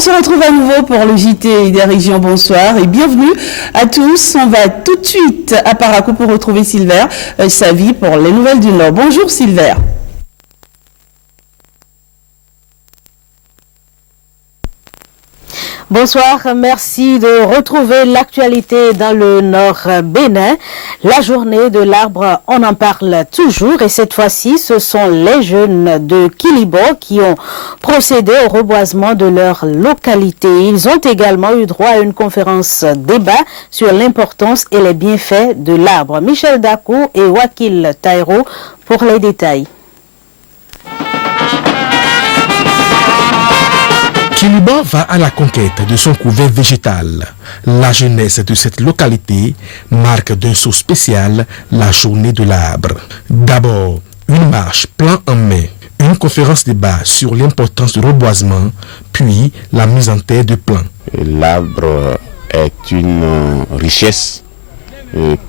On se retrouve à nouveau pour le JT des régions. Bonsoir et bienvenue à tous. On va tout de suite à Parakou pour retrouver Silver Savy pour les nouvelles du Nord. Bonjour Silver. Bonsoir, merci de retrouver l'actualité dans le Nord Bénin. La journée de l'arbre, on en parle toujours et cette fois-ci, ce sont les jeunes de Kilibo qui ont procédé au reboisement de leur localité. Ils ont également eu droit à une conférence débat sur l'importance et les bienfaits de l'arbre. Michel Dakou et Wakil Taïro pour les détails. Kilibo va à la conquête de son couvert végétal. La jeunesse de cette localité marque d'un saut spécial la journée de l'arbre. D'abord, une marche plan en main, une conférence débat sur l'importance du reboisement, puis la mise en terre de plants. L'arbre est une richesse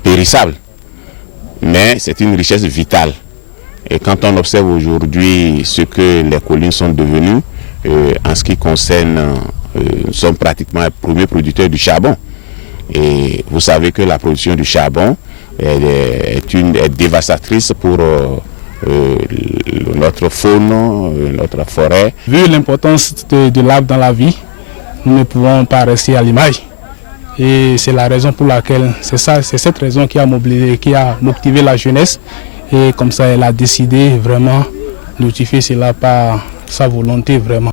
périssable, mais c'est une richesse vitale. Et quand on observe aujourd'hui ce que les collines sont devenues, en ce qui concerne, nous sommes pratiquement les premiers producteurs du charbon. Et vous savez que la production du charbon est dévastatrice pour notre faune, notre forêt. Vu l'importance de l'arbre dans la vie, nous ne pouvons pas rester à l'image. Et c'est la raison pour laquelle, c'est cette raison qui a motivé la jeunesse. Et comme ça, elle a décidé vraiment de notifier cela par sa volonté vraiment.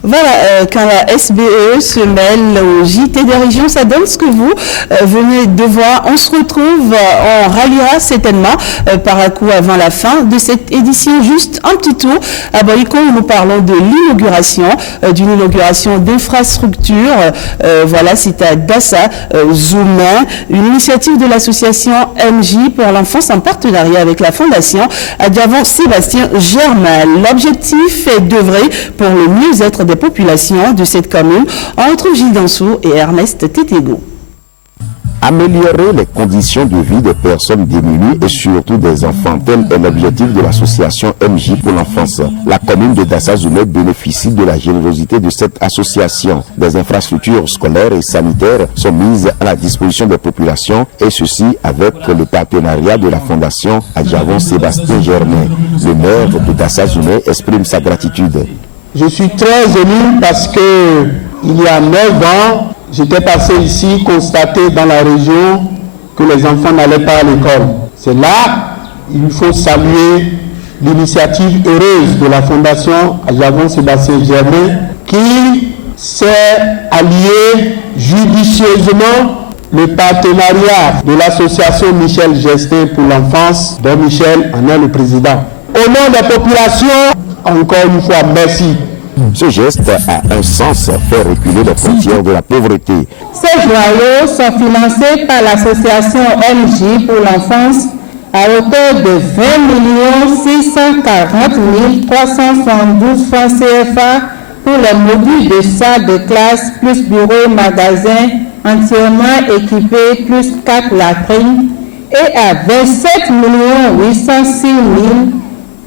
Voilà, quand la SBE se mêle au JT des régions, ça donne ce que vous venez de voir. On se retrouve, on ralliera certainement Parakou avant la fin de cette édition. Juste un petit tour à Boyko où nous parlons de l'inauguration, d'une inauguration d'infrastructures. Voilà, c'est à Dassa, Zoumen, une initiative de l'association MJ pour l'enfance en partenariat avec la fondation Adjavant Sébastien Germain. L'objectif est d'œuvrer pour le mieux-être des populations de cette commune. On retrouve Gilles Dansou et Ernest Tétégo. Améliorer les conditions de vie des personnes démunies et surtout des enfants, tel est l'objectif de l'association MJ pour l'enfance. La commune de Dassa-Zoumet bénéficie de la générosité de cette association. Des infrastructures scolaires et sanitaires sont mises à la disposition des populations et ceci avec le partenariat de la fondation Adjavant Sébastien Germain. Le maire de Dassa-Zoumet exprime sa gratitude. Je suis très ému parce que il y a 9 ans, j'étais passé ici constater dans la région que les enfants n'allaient pas à l'école. C'est là, il faut saluer l'initiative heureuse de la fondation Adjavant Sébastien Germain qui s'est allié judicieusement le partenariat de l'association Michel Gestin pour l'enfance, dont Michel en est le président. Au nom des populations, encore une fois, merci. Ce geste a un sens, faire reculer les frontières de la pauvreté. Ces joyaux sont financés par l'association MJ pour l'enfance à hauteur de 20 640 372 francs CFA pour les modules de salle de classe plus bureau magasin entièrement équipés plus 4 latrines et à 27 806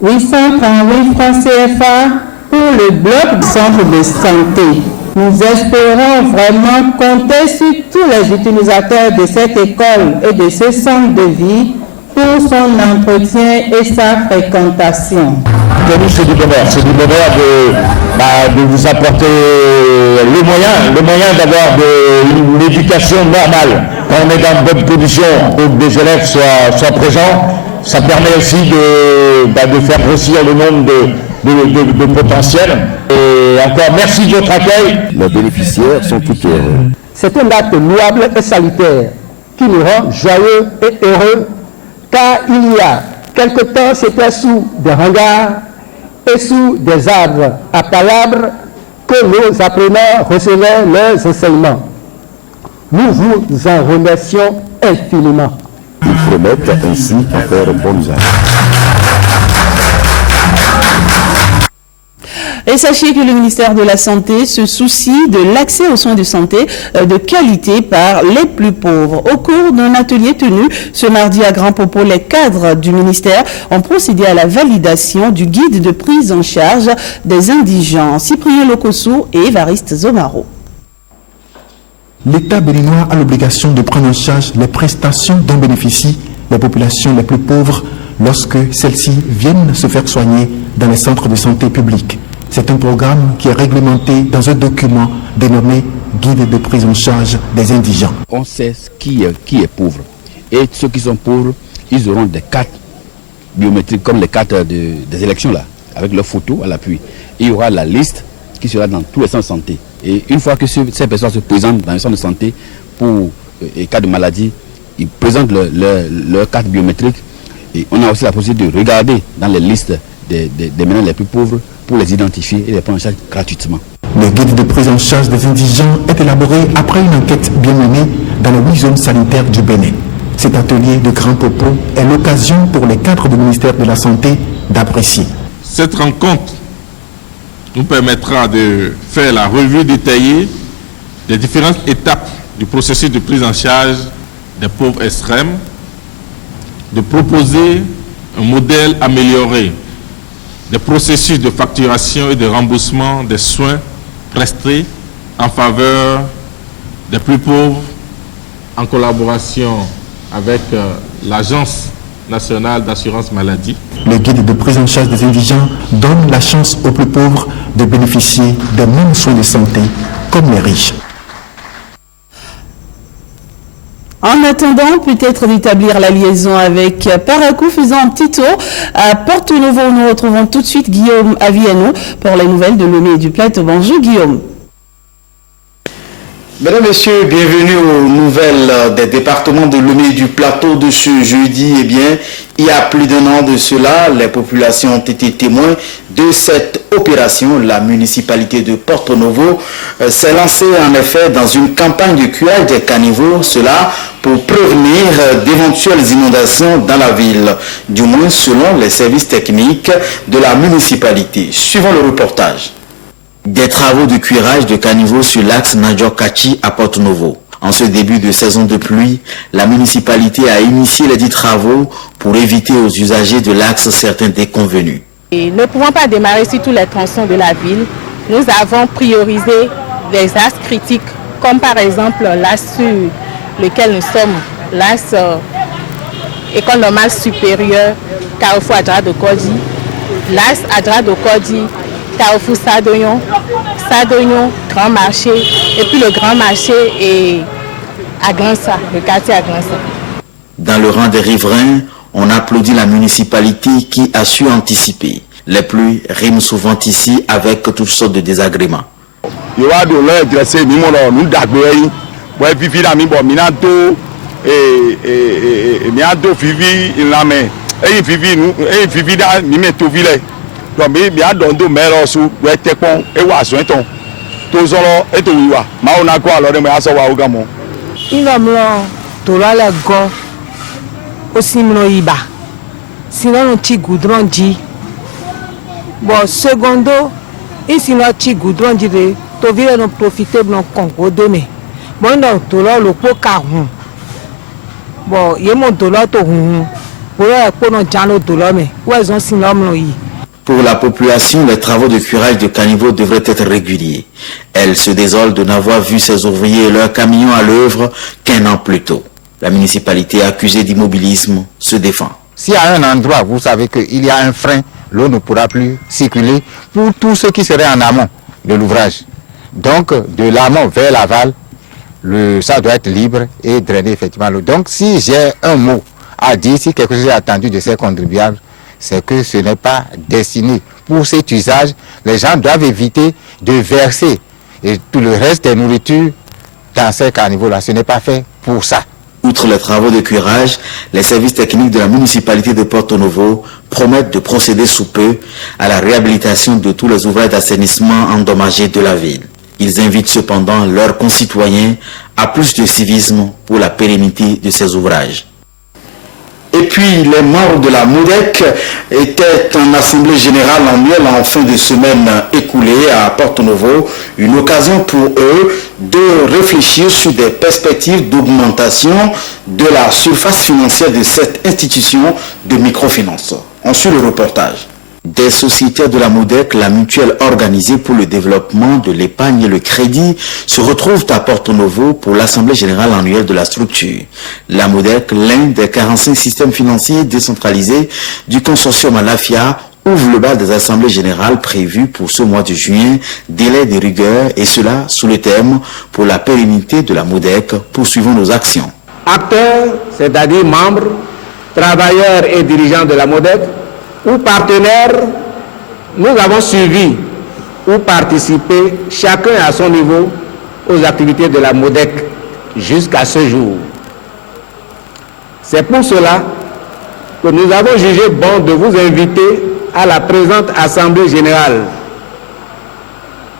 838 francs CFA pour le bloc du centre de santé. Nous espérons vraiment compter sur tous les utilisateurs de cette école et de ce centre de vie pour son entretien et sa fréquentation. C'est du bonheur de vous apporter le moyen d'avoir une éducation normale. Quand on est dans de bonnes conditions, donc des élèves soient présents, ça permet aussi de faire grossir le nombre de potentiels. Et encore merci de votre accueil. Les bénéficiaires sont tout heureux. C'est un acte louable et salutaire qui nous rend joyeux et heureux car il y a quelque temps c'était sous des hangars et sous des arbres à palabres que nos apprenants recevaient leurs enseignements. Nous vous en remercions infiniment. Ils promettent ainsi en faire bon usage. Et sachez que le ministère de la Santé se soucie de l'accès aux soins de santé de qualité par les plus pauvres. Au cours d'un atelier tenu ce mardi à Grand Popo, les cadres du ministère ont procédé à la validation du guide de prise en charge des indigents. Cyprien Lokossou et Évariste Zomaro. L'État béninois a l'obligation de prendre en charge les prestations dont bénéficient les populations les plus pauvres lorsque celles-ci viennent se faire soigner dans les centres de santé publics. C'est un programme qui est réglementé dans un document dénommé Guide de prise en charge des indigents. On sait qui est pauvre. Et ceux qui sont pauvres, ils auront des cartes biométriques comme les cartes des élections là, avec leurs photos à l'appui. Il y aura la liste qui sera dans tous les centres de santé. Et une fois que ces personnes se présentent dans les centres de santé pour les cas de maladie, ils présentent leur carte biométrique. Et on a aussi la possibilité de regarder dans les listes des ménages les plus pauvres pour les identifier et les prendre en charge gratuitement. Le guide de prise en charge des indigents est élaboré après une enquête bien menée dans les 8 zones sanitaires du Bénin. Cet atelier de Grand Popo est l'occasion pour les cadres du ministère de la Santé d'apprécier. Cette rencontre nous permettra de faire la revue détaillée des différentes étapes du processus de prise en charge des pauvres extrêmes, de proposer un modèle amélioré des processus de facturation et de remboursement des soins prestés en faveur des plus pauvres en collaboration avec l'Agence nationale d'assurance maladie. Le guide de prise en charge des indigents donne la chance aux plus pauvres de bénéficier des mêmes soins de santé comme les riches. En attendant, peut-être d'établir la liaison avec Parakou, faisant un petit tour à Porto-Novo. Nous retrouvons tout de suite Guillaume Aviano pour les nouvelles de Lomé et du Plateau. Bonjour Guillaume. Mesdames, Messieurs, bienvenue aux nouvelles des départements de Lomé et du Plateau de ce jeudi. Eh bien, il y a plus d'un an de cela, les populations ont été témoins de cette opération. La municipalité de Porto-Novo s'est lancée en effet dans une campagne de curage des caniveaux, cela pour prévenir d'éventuelles inondations dans la ville, du moins selon les services techniques de la municipalité. Suivons le reportage. Des travaux de cuirage de caniveaux sur l'axe Nadjor-Kachi à Porto-Novo. En ce début de saison de pluie, la municipalité a initié les dits travaux pour éviter aux usagers de l'axe certains déconvenus. Et ne pouvant pas démarrer sur tous les tronçons de la ville, nous avons priorisé des axes critiques, comme par exemple l'axe sur lequel nous sommes, l'axe École normale supérieure, Carrefour Adra de Kodi, l'axe Adra de Kodi, Carrefour Sadoyon, Grand Marché, et puis le Grand Marché est à Gransa, le quartier à Gransa. Dans le rang des riverains, on applaudit la municipalité qui a su anticiper. Les pluies riment souvent ici avec toutes sortes de désagréments. Bon, secondo, ici nous avons goudron dit to vile no profiter no Congo demain. Bon, donc to là le pot carron. Bon, il y a mon dollar to hun. Pour le pot no jano dollar mais où ils ont signé l'homme yi. Pour la population, les travaux de curage de caniveaux devraient être réguliers. Elle se désole de n'avoir vu ses ouvriers et leurs camions à l'œuvre qu'un an plus tôt. La municipalité accusée d'immobilisme se défend. S'il y a un endroit, vous savez qu'il y a un frein, l'eau ne pourra plus circuler pour tous ceux qui seraient en amont de l'ouvrage. Donc, de l'amont vers l'aval, ça doit être libre et drainer effectivement l'eau. Donc, si j'ai un mot à dire, si quelque chose est attendu de ces contribuables, c'est que ce n'est pas destiné pour cet usage. Les gens doivent éviter de verser et tout le reste des nourritures dans ces caniveaux-là. Ce n'est pas fait pour ça. Outre les travaux de curage, les services techniques de la municipalité de Porto-Novo promettent de procéder sous peu à la réhabilitation de tous les ouvrages d'assainissement endommagés de la ville. Ils invitent cependant leurs concitoyens à plus de civisme pour la pérennité de ces ouvrages. Et puis, les membres de la MODEC étaient en assemblée générale annuelle en fin de semaine écoulée à Porto Novo, une occasion pour eux de réfléchir sur des perspectives d'augmentation de la surface financière de cette institution de microfinance. On suit le reportage. Des sociétaires de la MODEC, la mutuelle organisée pour le développement de l'épargne et le crédit, se retrouvent à Porto Novo pour l'assemblée générale annuelle de la structure. La MODEC, l'un des 45 systèmes financiers décentralisés du consortium Alafia, ouvre le bal des assemblées générales prévues pour ce mois de juin, délai de rigueur, et cela sous le thème « Pour la pérennité de la MODEC, poursuivons nos actions ». Acteurs, c'est-à-dire membres, travailleurs et dirigeants de la MODEC, ou partenaires, nous avons suivi ou participé, chacun à son niveau, aux activités de la MODEC jusqu'à ce jour. C'est pour cela que nous avons jugé bon de vous inviter à la présente Assemblée générale.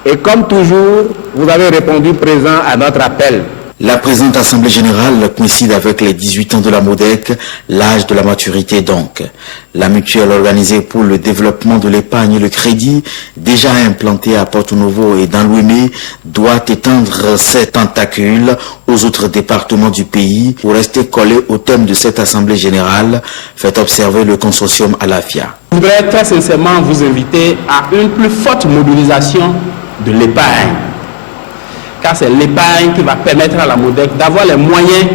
Et comme toujours, vous avez répondu présent à notre appel. La présente Assemblée générale coïncide avec les 18 ans de la MODEC, l'âge de la maturité donc. La mutuelle organisée pour le développement de l'épargne et le crédit, déjà implantée à Porto Novo et dans l'Ouémé, doit étendre ses tentacules aux autres départements du pays pour rester collé au thème de cette Assemblée générale, fait observer le consortium Alafia. Je voudrais très sincèrement vous inviter à une plus forte mobilisation de l'épargne. Car c'est l'épargne qui va permettre à la MODEC d'avoir les moyens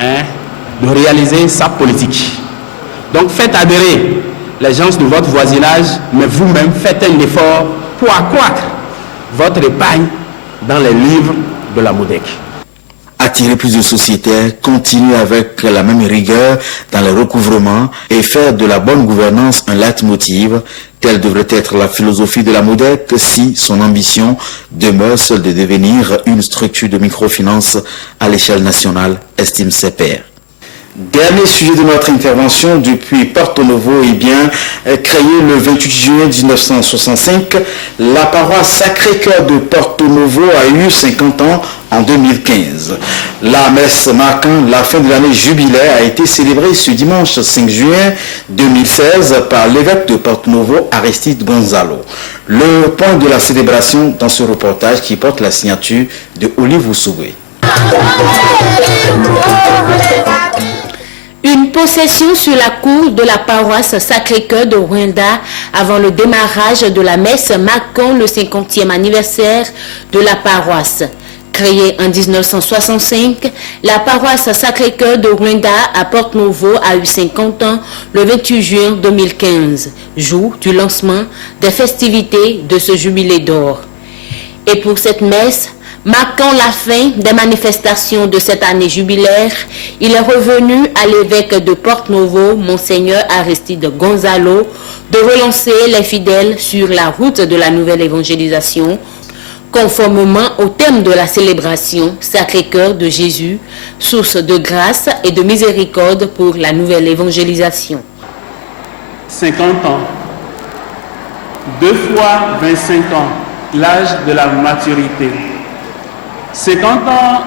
de réaliser sa politique. Donc faites adhérer les gens de votre voisinage, mais vous-même faites un effort pour accroître votre épargne dans les livres de la MODEC. Attirer plus de sociétaires, continuer avec la même rigueur dans les recouvrements et faire de la bonne gouvernance un leitmotiv, telle devrait être la philosophie de la MODEC si son ambition demeure celle de devenir une structure de microfinance à l'échelle nationale, estime ses pairs. Dernier sujet de notre intervention depuis Porto Novo, créée le 28 juin 1965, la paroisse Sacré-Cœur de Porto Novo a eu 50 ans en 2015. La messe marquant la fin de l'année jubilaire a été célébrée ce dimanche 5 juin 2016 par l'évêque de Porto Novo, Aristide Gonzalo. Le point de la célébration dans ce reportage qui porte la signature de Olive Ousoué. Une possession sur la cour de la paroisse Sacré-Cœur de Rwanda avant le démarrage de la messe marquant le 50e anniversaire de la paroisse. Créée en 1965, la paroisse Sacré-Cœur de Rwanda à Porto Novo a eu 50 ans le 28 juin 2015, jour du lancement des festivités de ce jubilé d'or. Et pour cette messe, marquant la fin des manifestations de cette année jubilaire, il est revenu à l'évêque de Porto Novo, Monseigneur Aristide Gonzalo, de relancer les fidèles sur la route de la nouvelle évangélisation, conformément au thème de la célébration Sacré-Cœur de Jésus, source de grâce et de miséricorde pour la nouvelle évangélisation. 50 ans, 2 fois 25 ans, l'âge de la maturité. 50 ans,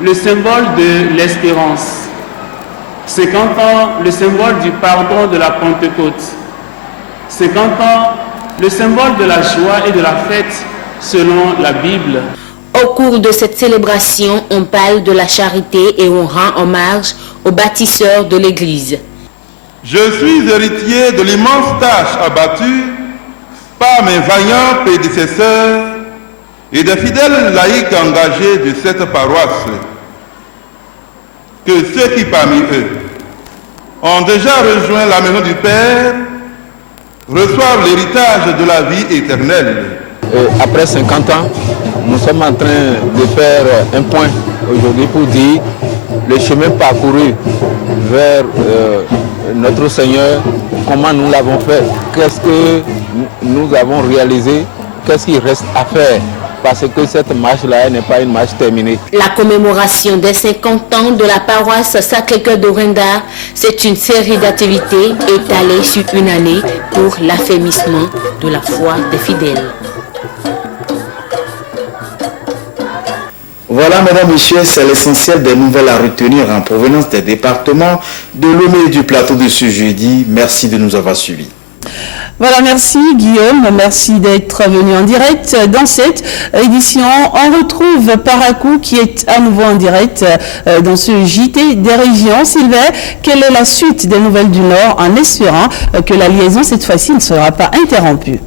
le symbole de l'espérance. 50 ans, le symbole du pardon de la Pentecôte. 50 ans, le symbole de la joie et de la fête selon la Bible. Au cours de cette célébration, on parle de la charité et on rend hommage aux bâtisseurs de l'Église. Je suis héritier de l'immense tâche abattue par mes vaillants prédécesseurs et des fidèles laïcs engagés de cette paroisse, que ceux qui parmi eux ont déjà rejoint la maison du Père reçoivent l'héritage de la vie éternelle. Après 50 ans, nous sommes en train de faire un point aujourd'hui pour dire le chemin parcouru vers notre Seigneur, comment nous l'avons fait, qu'est-ce que nous avons réalisé, qu'est-ce qu'il reste à faire. Parce que cette marche-là n'est pas une marche terminée. La commémoration des 50 ans de la paroisse Sacré-Cœur de Rwanda, c'est une série d'activités étalées sur une année pour l'affermissement de la foi des fidèles. Voilà, mesdames, messieurs, c'est l'essentiel des nouvelles à retenir en provenance des départements de Lomé et du plateau de ce jeudi. Merci de nous avoir suivis. Voilà, merci Guillaume, merci d'être venu en direct. Dans cette édition, on retrouve Parakou qui est à nouveau en direct dans ce JT des régions. Sylvain, quelle est la suite des nouvelles du Nord en espérant que la liaison cette fois-ci ne sera pas interrompue?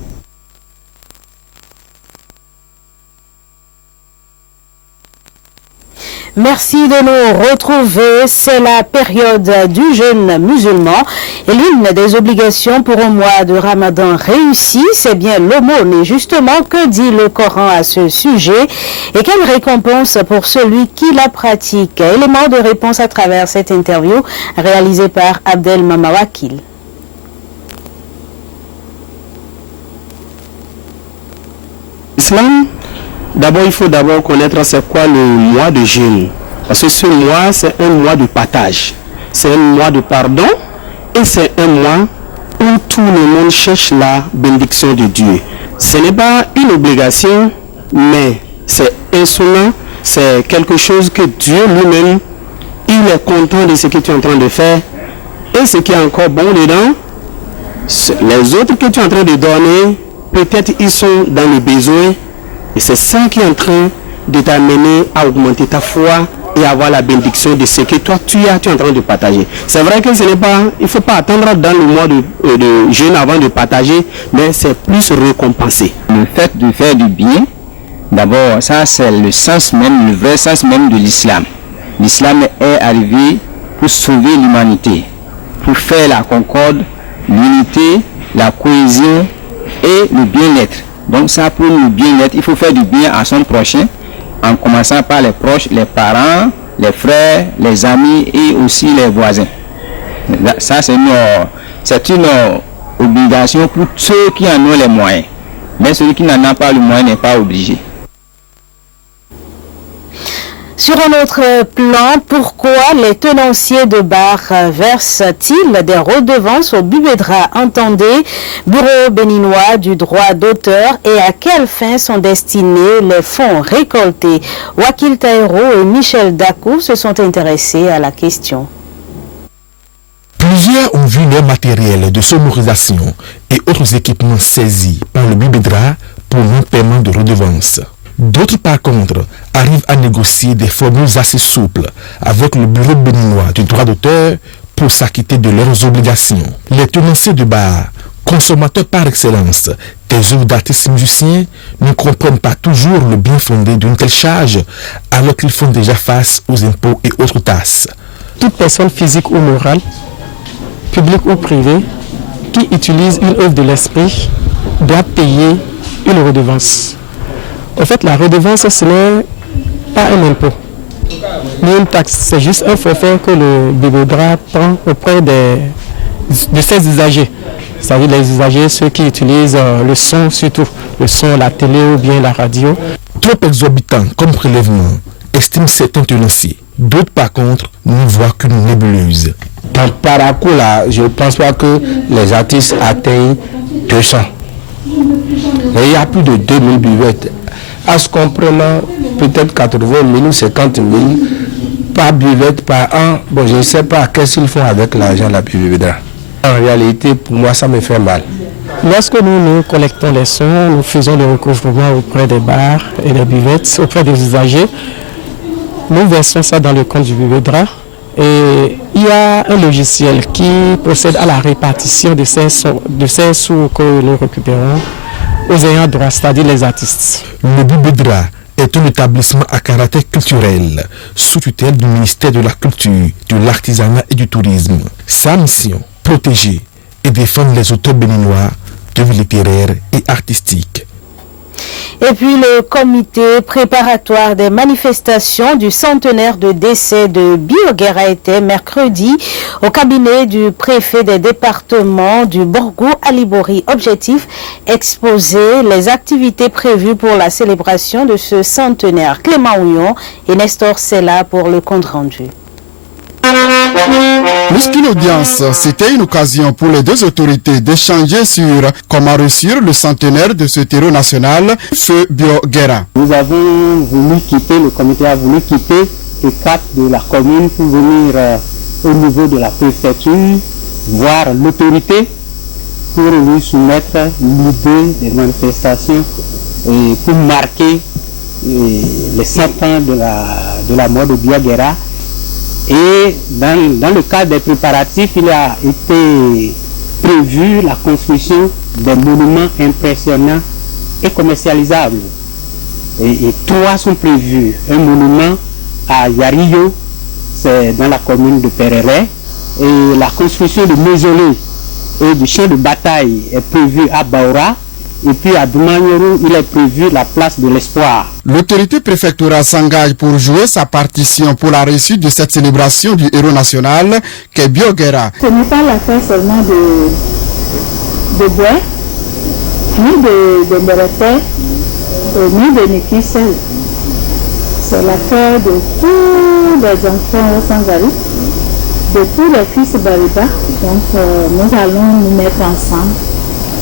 Merci de nous retrouver. C'est la période du jeûne musulman et l'une des obligations pour un mois de Ramadan réussi, c'est bien l'aumône. Et justement, que dit le Coran à ce sujet et quelle récompense pour celui qui la pratique? Élément de réponse à travers cette interview réalisée par Abdel Mamawakil. Islam, d'abord, il faut connaître c'est quoi le mois de jeûne. Parce que ce mois, c'est un mois de partage. C'est un mois de pardon. Et c'est un mois où tout le monde cherche la bénédiction de Dieu. Ce n'est pas une obligation, mais c'est insolent. C'est quelque chose que Dieu lui-même, il est content de ce que tu es en train de faire. Et ce qui est encore bon dedans, les autres que tu es en train de donner, peut-être ils sont dans les besoins. Et c'est ça qui est en train de t'amener à augmenter ta foi et avoir la bénédiction de ce que toi tu es en train de partager. C'est vrai que ce n'est pas, il ne faut pas attendre dans le mois de jeûne avant de partager, mais c'est plus récompensé. Le fait de faire du bien, d'abord, ça c'est le sens même, le vrai sens même de l'islam. L'islam est arrivé pour sauver l'humanité, pour faire la concorde, l'unité, la cohésion et le bien-être. Donc ça, pour le bien-être, il faut faire du bien à son prochain, en commençant par les proches, les parents, les frères, les amis et aussi les voisins. Ça, c'est une obligation pour ceux qui en ont les moyens. Mais celui qui n'en a pas le moyen n'est pas obligé. Sur un autre plan, pourquoi les tenanciers de bar versent-ils des redevances au Bubedra? Entendez, Bureau béninois du droit d'auteur, et à quelle fin sont destinés les fonds récoltés? Wakil Taïro et Michel Dakou se sont intéressés à la question. Plusieurs ont vu leur matériel de sonorisation et autres équipements saisis par le Bubedra pour non-paiement de redevances. D'autres, par contre, arrivent à négocier des formules assez souples avec le Bureau béninois du droit d'auteur pour s'acquitter de leurs obligations. Les tenanciers de bar, consommateurs par excellence des œuvres d'artistes musiciens, ne comprennent pas toujours le bien fondé d'une telle charge alors qu'ils font déjà face aux impôts et autres tasses. Toute personne physique ou morale, publique ou privée, qui utilise une œuvre de l'esprit doit payer une redevance. En fait, la redevance, ce n'est pas un impôt, ni une taxe. C'est juste un forfait que le Bubedra prend auprès de ses usagers. C'est-à-dire les usagers, ceux qui utilisent le son, surtout le son, la télé ou bien la radio. Trop exorbitant comme prélèvement, estiment certains tenanciers. D'autres, par contre, n'y voient qu'une nébuleuse. Dans Parakou, là, je ne pense pas que les artistes atteignent 200. Mais il y a plus de 2000 buvettes. À ce comprenant, peut-être 80 000 ou 50 000 par buvette par an. Bon, je ne sais pas qu'est-ce qu'ils font avec l'argent de la Bubedra. En réalité, pour moi, ça me fait mal. Lorsque nous collectons les sons, nous faisons le recouvrement auprès des bars et des buvettes, auprès des usagers. Nous versons ça dans le compte du Bubedra. Et il y a un logiciel qui procède à la répartition de ces sous que nous récupérons aux ayants droit, c'est-à-dire les artistes. Le Bubedra est un établissement à caractère culturel, sous tutelle du ministère de la Culture, de l'Artisanat et du Tourisme. Sa mission, protéger et défendre les auteurs béninois d'œuvres littéraires et artistiques. Et puis le comité préparatoire des manifestations du centenaire de décès de Bioguerra était mercredi au cabinet du préfet des départements du Borgou Alibori. Objectif, exposer les activités prévues pour la célébration de ce centenaire. Clément Houillon et Nestor Sella pour le compte rendu. Plus qu'une audience, c'était une occasion pour les deux autorités d'échanger sur comment réussir le centenaire de ce héros national, Feu Bioguera. Nous avons voulu quitter, le comité a voulu quitter le cap de la commune pour venir au niveau de la préfecture, voir l'autorité pour lui soumettre l'idée des manifestations et pour marquer les 100 ans de la mort de Bioguera. Et dans le cadre des préparatifs, il a été prévu la construction des monuments impressionnants et commercialisables. Et 3 sont prévus. Un monument à Yarillo, c'est dans la commune de Perere. Et la construction de mausolées et du champ de bataille est prévue à Baura. Et puis à Doumagnourou, il est prévu la place de l'Espoir. L'autorité préfectorale s'engage pour jouer sa partition pour la réussite de cette célébration du héros national qu'est Bioguera. Ce n'est pas l'affaire seulement de Bois, ni de Mbérete, ni de Niki seul. C'est l'affaire de tous les enfants Sangali, de tous les fils Bariba. Donc nous allons nous mettre ensemble.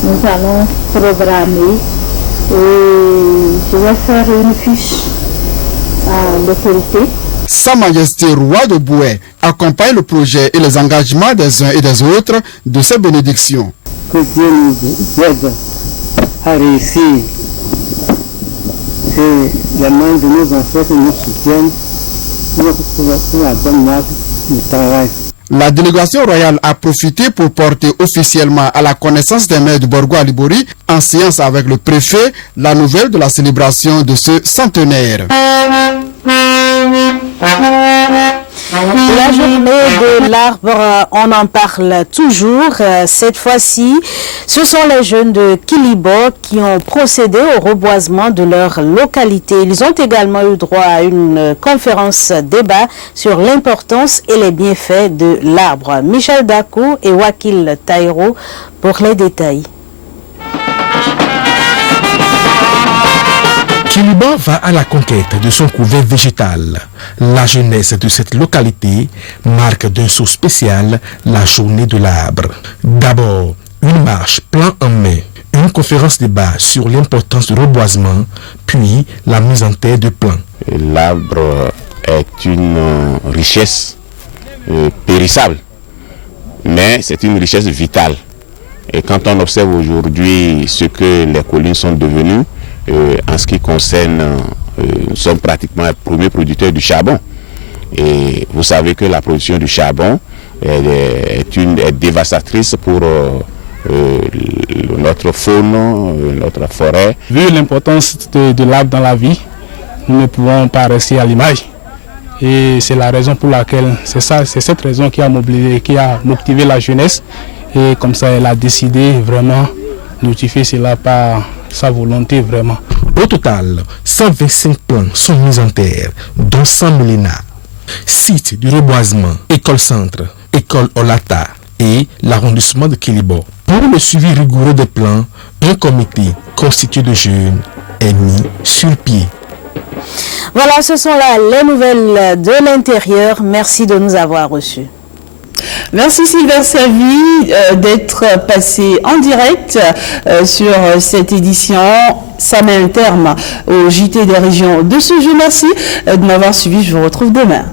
Nous allons programmer et je vais faire une fiche à l'autorité. Sa Majesté Roi de Boué accompagne le projet et les engagements des uns et des autres de ces bénédictions. Que Dieu nous aide à réussir. Que les mains de nos ancêtres nous soutiennent pour la bonne marche du travail. La délégation royale a profité pour porter officiellement à la connaissance des maires de Borgo Alibori, en séance avec le préfet, la nouvelle de la célébration de ce centenaire. La journée de l'arbre, on en parle toujours. Cette fois-ci, ce sont les jeunes de Kilibo qui ont procédé au reboisement de leur localité. Ils ont également eu droit à une conférence débat sur l'importance et les bienfaits de l'arbre. Michel Dakou et Wakil Taïro pour les détails. Kilibo va à la conquête de son couvert végétal. La jeunesse de cette localité marque d'un saut spécial la journée de l'arbre. D'abord, une marche plan en main, une conférence débat sur l'importance du reboisement, puis la mise en terre de plants. L'arbre est une richesse périssable, mais c'est une richesse vitale. Et quand on observe aujourd'hui ce que les collines sont devenues, en ce qui concerne, nous sommes pratiquement les premiers producteurs du charbon. Et vous savez que la production du charbon est dévastatrice pour notre faune, notre forêt. Vu l'importance de l'arbre dans la vie, nous ne pouvons pas rester à l'image. Et c'est la raison pour laquelle, c'est cette raison qui a motivé la jeunesse. Et comme ça, elle a décidé vraiment de notifier cela par sa volonté vraiment. Au total, 125 plants sont mis en terre, dont 100 millénaires. Site du reboisement, école-centre, école Olata et l'arrondissement de Kilibo. Pour le suivi rigoureux des plants, un comité constitué de jeunes est mis sur pied. Voilà, ce sont là les nouvelles de l'intérieur. Merci de nous avoir reçus. Merci Sylvain Savy d'être passé en direct sur cette édition. Ça met un terme au JT des régions de ce jour. Merci de m'avoir suivi. Je vous retrouve demain.